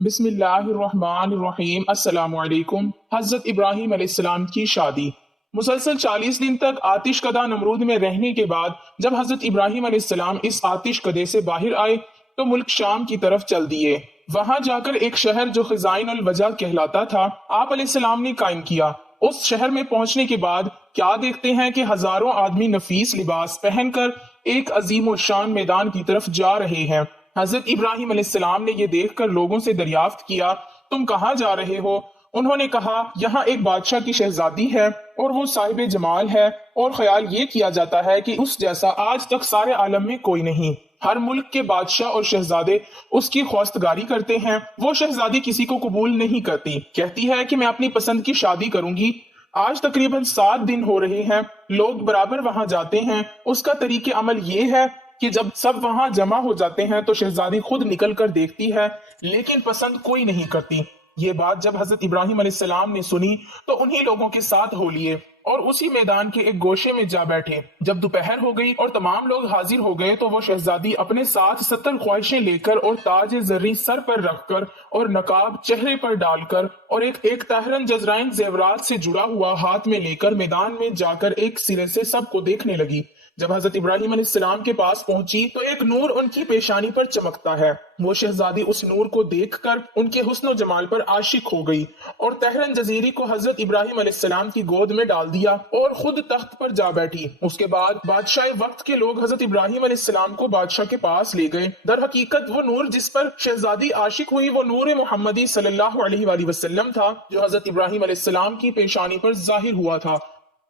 बिस्मिल्लाहिर्रहमानिर्रहीम। अस्सलाम वालेकुम। हजरत इब्राहिम अलैहिस्सलाम की शादी। मुसलसल 40 दिन तक आतिश कदा नमरूद में रहने के बाद जब हजरत इब्राहिम अलैहिस्सलाम इस आतिश कदे से बाहर आए तो मुल्क शाम की तरफ चल दिए। वहां जाकर एक शहर जो खिजाइन अल वजह कहलाता था आप अलैहिस्सलाम ने कायम किया। उस शहर में पहुंचने के बाद क्या देखते हैं कि हजारों आदमी नफीस लिबास पहनकर एक अजीम शान मैदान की तरफ जा रहे हैं। हजरत इब्राहिम अलैहिस्सलाम ने यह देखकर लोगों से दरियाफ्त किया, तुम कहाँ जा रहे हो? उन्होंने कहा, यहाँ एक बादशाह की शहजादी है और वो साहिब जमाल है और ख्याल ये किया जाता है कि उस जैसा आज तक सारे आलम में कोई नहीं। हर मुल्क के बादशाह और शहजादे उसकी खौस्तगारी करते हैं। वो शहजादी किसी को कबूल नहीं करती, कहती है कि मैं अपनी पसंद की शादी करूंगी। आज तकरीबन 7 दिन हो रहे हैं, लोग बराबर वहां जाते हैं। उसका तरीके अमल ये है कि जब सब वहां जमा हो जाते हैं तो शहजादी खुद निकल कर देखती है, लेकिन पसंद कोई नहीं करती। ये बात जब हजरत इब्राहिम अलैहिस्सलाम ने सुनी तो उन्हीं लोगों के साथ हो लिए और उसी मैदान के एक गोशे में जा बैठे। जब दोपहर हो गई और तमाम लोग हाजिर हो गए तो वो शहजादी अपने साथ 70 ख्वाहिशें लेकर और ताज जर्री सर पर रखकर और नकाब चेहरे पर डालकर और एक ताहरन जजराइन जेवरात से जुड़ा हुआ हाथ में लेकर मैदान में जाकर एक सिरे से सबको देखने लगी। जब हजरत इब्राहिम अलैहिस्सलाम के पास पहुंची तो एक नूर उनकी पेशानी पर चमकता है। वो शहजादी उस नूर को देखकर उनके हुस्न जमाल पर आशिक हो गई और तहरन जजीरी को हजरत इब्राहिम अलैहिस्सलाम की गोद में डाल दिया और खुद तख्त पर जा बैठी। उसके बाद बादशाह वक्त के लोग हजरत इब्राहिम अलैहिस्सलाम को बादशाह के पास ले गए। दर हकीकत वो नूर जिस पर शहजादी आशिक हुई वो नूर मोहम्मदी सल्लल्लाहु अलैहि वसल्लम था, जो हजरत इब्राहिम अलैहिस्सलाम की पेशानी पर जाहिर हुआ था।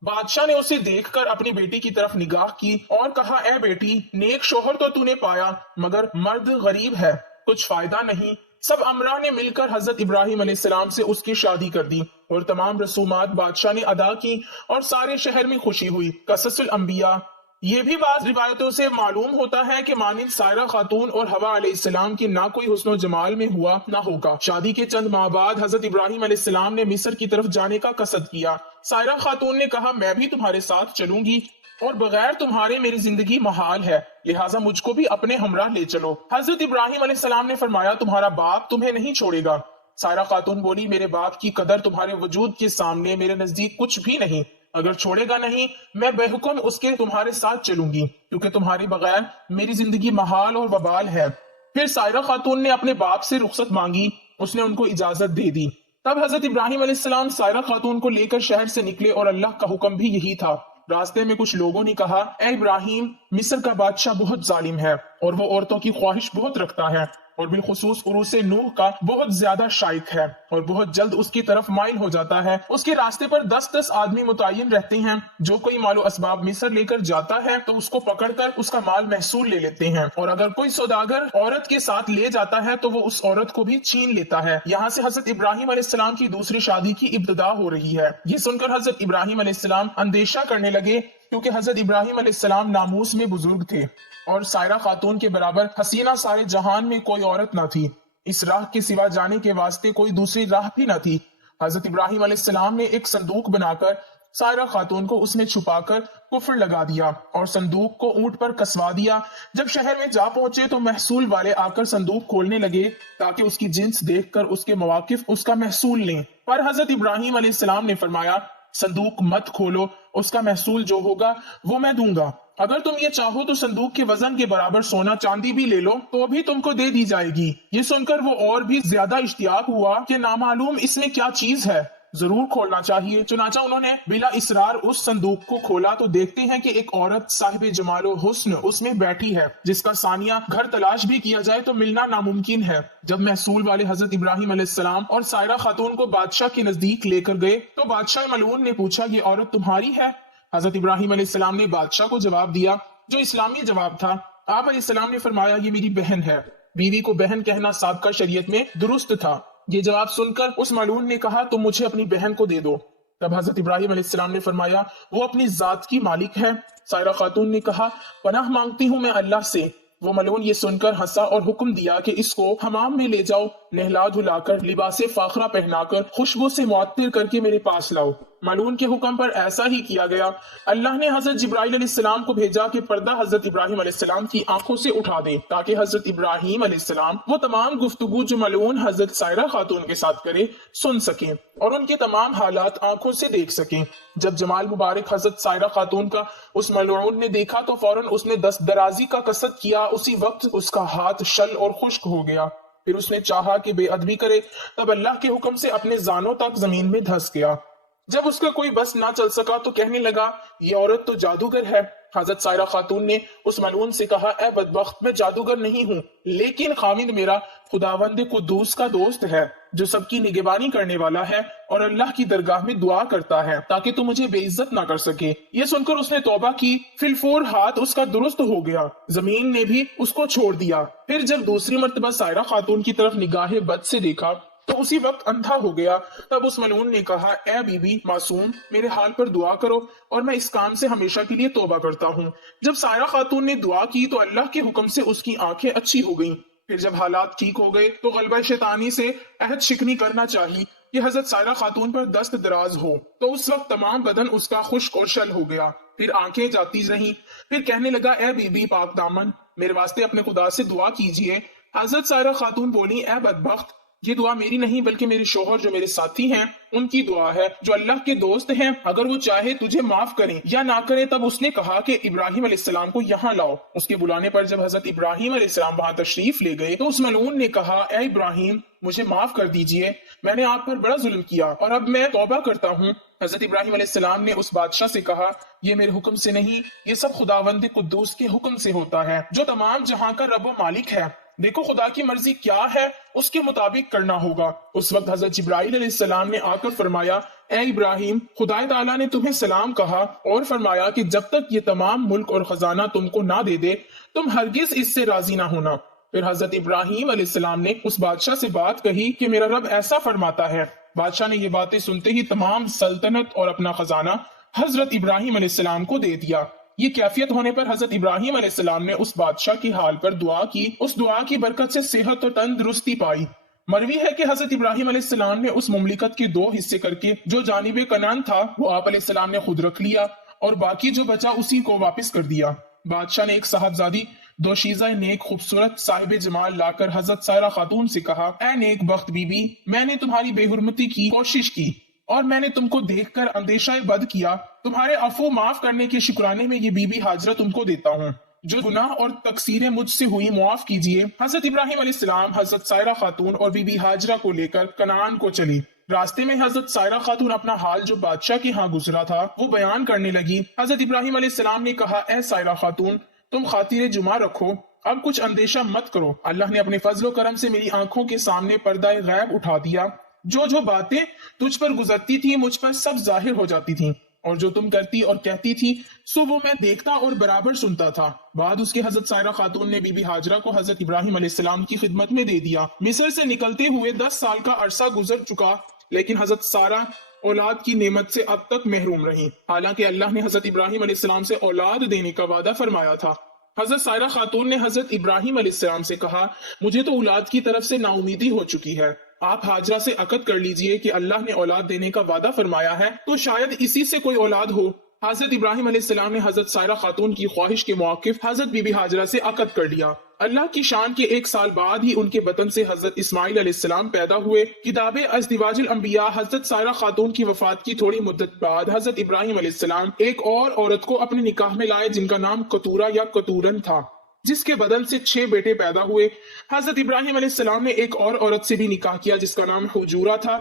बादशाह ने उसे देखकर अपनी बेटी की तरफ निगाह की और कहा, ए बेटी, नेक शोहर तो तूने पाया मगर मर्द गरीब है, कुछ फायदा नहीं। सब अमरा ने मिलकर हजरत इब्राहिम अलैहिस्सलाम से उसकी शादी कर दी और तमाम रसूमात बादशाह ने अदा की और सारे शहर में खुशी हुई। कससुल अंबिया। ये भी बात रिवायतों से मालूम होता है कि मानिंद सायरा खातून और हवा अलैहिस्सलाम की ना कोई हुस्न जमाल में हुआ ना होगा। शादी के चंद माह बाद हजरत इब्राहिम अलैहिस्सलाम ने मिस्र की तरफ जाने का कसद किया। सायरा खातून ने कहा, मैं भी तुम्हारे साथ चलूंगी और बगैर तुम्हारे मेरी जिंदगी महाल है, लिहाजा मुझको भी अपने हमरा ले चलो। हजरत इब्राहिम अलैहिस्सलाम ने फरमाया, तुम्हारा बाप तुम्हें नहीं छोड़ेगा। सायरा खातून बोली, मेरे बाप की कदर तुम्हारे वजूद के सामने मेरे नजदीक कुछ भी नहीं। अगर छोड़ेगा नहीं मैं बेहुक्म उसके तुम्हारे साथ चलूंगी, क्योंकि तुम्हारे बगैर मेरी जिंदगी महाल और वबाल है। फिर सायरा खातून ने अपने बाप से रुखसत मांगी, उसने उनको इजाजत दे दी। तब हजरत इब्राहिम अलैहिस्सलाम सायरा खातून को लेकर शहर से निकले और अल्लाह का हुक्म भी यही था। रास्ते में कुछ लोगों ने कहा, ए इब्राहिम, मिस्र का बादशाह बहुत जालिम है और वो औरतों की ख्वाहिश बहुत रखता है और बिलखुसूस उरूसे नूह का बहुत ज्यादा शाइक है और बहुत जल्द उसकी तरफ माइल हो जाता है। उसके रास्ते पर 10-10 आदमी मुतय्यन रहते हैं। जो कोई मालो असबाब मिस्र लेकर जाता है तो उसको पकड़कर उसका माल महसूल ले लेते हैं और अगर कोई सौदागर औरत के साथ ले जाता है तो वो उस औरत को भी छीन लेता है। यहाँ से हजरत इब्राहिम अलैहिस्सलाम की दूसरी शादी की इब्तिदा हो रही है। ये सुनकर हजरत इब्राहिम अलैहिस्सलाम अंदेशा करने लगे, क्योंकि हजरत इब्राहिम अलैहिस्सलाम नामूस में बुजुर्ग थे और सायरा खातून के बराबर हसीना सारे जहान में कोई औरत न थी। इस राह के सिवा जाने के वास्ते कोई दूसरी राह भी न थी। हजरत इब्राहिम अलैहिस्सलाम ने एक संदूक बनाकर सायरा खातून को उसमें छुपाकर कुफर लगा दिया और संदूक को ऊंट पर कसवा दिया। जब शहर में जा पहुंचे तो महसूल वाले आकर संदूक खोलने लगे ताकि उसकी जिन्स देखकर उसके मवाकिफ उसका महसूल लें, पर हजरत इब्राहिम अलैहिस्सलाम ने फरमाया, संदूक मत खोलो, उसका महसूल जो होगा वो मैं दूंगा। अगर तुम ये चाहो तो संदूक के वजन के बराबर सोना चांदी भी ले लो तो भी तुमको दे दी जाएगी। ये सुनकर वो और भी ज्यादा इश्तियाक हुआ कि नामालूम इसमें क्या चीज है, जरूर खोलना चाहिए। चुनाचा उन्होंने बिला इसरार उस संदूक को खोला तो देखते हैं कि एक औरत साहिब जमालो हुस्न उसमें बैठी है, जिसका सानिया घर तलाश भी किया जाए तो मिलना नामुमकिन है। जब महसूल वाले हजरत इब्राहिम अलैहिस्सलाम और सायरा खातून को बादशाह के नजदीक लेकर गए तो बादशाह मलऊन ने पूछा, ये औरत तुम्हारी है? हजरत इब्राहिम अलैहिस्सलाम ने बादशाह को जवाब दिया जो इस्लामी जवाब था। आप अलैहिस्सलाम ने फरमाया, ये मेरी बहन है। बीवी को बहन कहना साबका शरीयत में दुरुस्त था। ये जवाब सुनकर उस मालून ने कहा, तुम मुझे अपनी बहन को दे दो। तब हजरत इब्राहिम अलैहिस्सलाम ने फरमाया, वो अपनी जात की मालिक है। सायरा खातून ने कहा, पनाह मांगती हूँ मैं अल्लाह से। वो मलून ये सुनकर हंसा और हुक्म दिया कि इसको हमाम में ले जाओ, नहला धुलाकर लिबासे फाखरा पहनाकर खुशबू से मुअत्तिर करके मेरे पास लाओ। ملعون کے حکم پر ایسا ہی کیا گیا۔ اللہ نے حضرت جبرائیل علیہ السلام کو بھیجا کہ پردہ حضرت ابراہیم علیہ السلام کی آنکھوں سے اٹھا دے تاکہ حضرت ابراہیم علیہ السلام وہ تمام گفتگو جو ملعون حضرت سائرہ خاتون کے ساتھ کرے سن سکیں اور ان کے تمام حالات آنکھوں سے دیکھ سکیں۔ جب جمال مبارک حضرت سائرہ خاتون کا اس ملعون نے دیکھا تو فوراً اس نے دست درازی کا قصد کیا، اسی وقت اس کا ہاتھ شل اور خشک ہو گیا۔ پھر اس نے چاہا کہ بے ادبی کرے، تب اللہ کے حکم سے اپنے زانوں تک زمین میں دھس گیا۔ جب اس کا کوئی بس نہ چل سکا تو کہنے لگا یہ عورت تو جادوگر ہے۔ حضرت سائرہ خاتون نے اس ملعون سے کہا اے بدبخت، میں جادوگر نہیں ہوں، لیکن خاوند میرا خداوند قدوس کا دوست ہے جو سب کی نگہبانی کرنے والا ہے اور اللہ کی درگاہ میں دعا کرتا ہے تاکہ تو مجھے بے عزت نہ کر سکے۔ یہ سن کر اس نے توبہ کی، فی الفور ہاتھ اس کا درست ہو گیا، زمین نے بھی اس کو چھوڑ دیا۔ پھر جب دوسری مرتبہ سائرہ خاتون کی طرف نگاہ بد سے دیکھا تو اسی وقت اندھا ہو گیا۔ تب اس ملعون نے کہا اے بی بی معصوم، میرے حال پر دعا کرو اور میں اس کام سے ہمیشہ کے لیے توبہ کرتا ہوں۔ جب سائرہ خاتون نے دعا کی تو اللہ کے حکم سے اس کی آنکھیں اچھی ہو گئیں۔ پھر جب حالات ٹھیک ہو گئے تو غلبہ شیطانی سے عہد شکنی کرنا چاہی کہ حضرت سائرہ خاتون پر دست دراز ہو، تو اس وقت تمام بدن اس کا خشک اور شل ہو گیا، پھر آنکھیں جاتی رہیں۔ پھر کہنے لگا اے بی بی پاک دامن، میرے واسطے اپنے خدا سے دعا کیجئے۔ حضرت سائرہ خاتون بولی اے بدبخت، یہ دعا میری نہیں بلکہ میرے شوہر جو میرے ساتھی ہیں ان کی دعا ہے جو اللہ کے دوست ہیں، اگر وہ چاہے تجھے معاف کریں یا نہ کرے۔ تب اس نے کہا کہ ابراہیم علیہ السلام کو یہاں لاؤ۔ اس کے بلانے پر جب حضرت ابراہیم علیہ السلام وہاں تشریف لے گئے تو اس ملعون نے کہا اے ابراہیم، مجھے معاف کر دیجئے، میں نے آپ پر بڑا ظلم کیا اور اب میں توبہ کرتا ہوں۔ حضرت ابراہیم علیہ السلام نے اس بادشاہ سے کہا یہ میرے حکم سے نہیں، یہ سب خداوند قدوس کے حکم سے ہوتا ہے جو تمام جہاں کا رب و مالک ہے۔ دیکھو خدا کی مرضی کیا ہے، اس کے مطابق کرنا ہوگا۔ اس وقت حضرت جبرائیل علیہ السلام نے آ کر فرمایا اے ابراہیم، خدا تعالیٰ نے تمہیں سلام کہا اور فرمایا کہ جب تک یہ تمام ملک اور خزانہ تم کو نہ دے دے تم ہرگز اس سے راضی نہ ہونا۔ پھر حضرت ابراہیم علیہ السلام نے اس بادشاہ سے بات کہی کہ میرا رب ایسا فرماتا ہے۔ بادشاہ نے یہ باتیں سنتے ہی تمام سلطنت اور اپنا خزانہ حضرت ابراہیم علیہ السلام کو دے دیا۔ یہ کیفیت ہونے پر حضرت ابراہیم علیہ السلام نے اس بادشاہ کی حال پر دعا کی، اس دعا کی برکت سے صحت اور تندرستی پائی۔ مروی ہے کہ حضرت ابراہیم علیہ السلام نے اس مملکت کے 2 حصے کر کے جو جانب کنعان تھا وہ آپ علیہ السلام نے خود رکھ لیا اور باقی جو بچا اسی کو واپس کر دیا۔ بادشاہ نے ایک صاحبزادی دوشیزہ نیک خوبصورت صاحب جمال لا کر حضرت سائرہ خاتون سے کہا اے نیک بخت بی بی، میں نے تمہاری بے حرمتی کی کوشش کی اور میں نے تم کو دیکھ کر اندیشہ بد کیا، تمہارے عفو معاف کرنے کے شکرانے میں یہ بی بی ہاجرہ تم کو دیتا ہوں، جو گناہ اور تقصیریں مجھ سے ہوئی معاف کیجئے۔ حضرت ابراہیم علیہ السلام حضرت سائرہ خاتون اور بی بی ہاجرہ کو لے کر کنعان کو چلی۔ راستے میں حضرت سائرہ خاتون اپنا حال جو بادشاہ کے ہاں گزرا تھا وہ بیان کرنے لگی۔ حضرت ابراہیم علیہ السلام نے کہا اے سائرہ خاتون، تم خاطر جمعہ رکھو، اب کچھ اندیشہ مت کرو، اللہ نے اپنے فضل و کرم سے میری آنکھوں کے سامنے پردہ غیب اٹھا دیا، جو باتیں تجھ پر گزرتی تھی مجھ پر سب ظاہر ہو جاتی تھیں، اور جو تم کرتی اور کہتی تھی سو وہ میں دیکھتا اور برابر سنتا تھا۔ بعد اس کے حضرت سائرہ خاتون نے بی بی ہاجرہ کو حضرت ابراہیم علیہ السلام کی خدمت میں دے دیا۔ مصر سے نکلتے ہوئے 10 سال کا عرصہ گزر چکا، لیکن حضرت سارہ اولاد کی نعمت سے اب تک محروم رہی، حالانکہ اللہ نے حضرت ابراہیم علیہ السلام سے اولاد دینے کا وعدہ فرمایا تھا۔ حضرت سائرہ خاتون نے حضرت ابراہیم علیہ السلام سے کہا مجھے تو اولاد کی طرف سے نا امیدی ہو چکی ہے، آپ ہاجرہ سے عقد کر لیجئے کہ اللہ نے اولاد دینے کا وعدہ فرمایا ہے تو شاید اسی سے کوئی اولاد ہو۔ حضرت ابراہیم علیہ السلام نے حضرت سائرہ خاتون کی خواہش کے موقف حضرت بی بی ہاجرہ سے عقد کر لیا۔ اللہ کی شان کے 1 سال بعد ہی ان کے بطن سے حضرت اسماعیل علیہ السلام پیدا ہوئے۔ کتاب ازدواج الانبیاء حضرت سائرہ خاتون کی وفات کی تھوڑی مدت بعد حضرت ابراہیم علیہ السلام ایک اور عورت کو اپنے نکاح میں لائے جن کا نام قطورہ یا قطورن تھا، جس کے بدن سے 6 بیٹے پیدا ہوئے۔ حضرت ابراہیم علیہ السلام نے ایک اور عورت سے بھی نکاح کیا جس کا نام حجورہ تھا۔